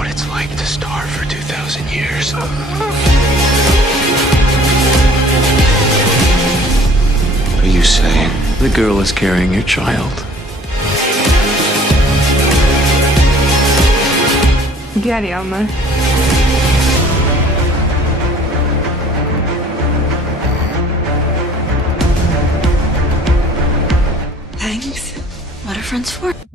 what it's like to starve for 2,000 years. Are you saying the girl is carrying your child? Gel Elmer. Thanks. What are friends for?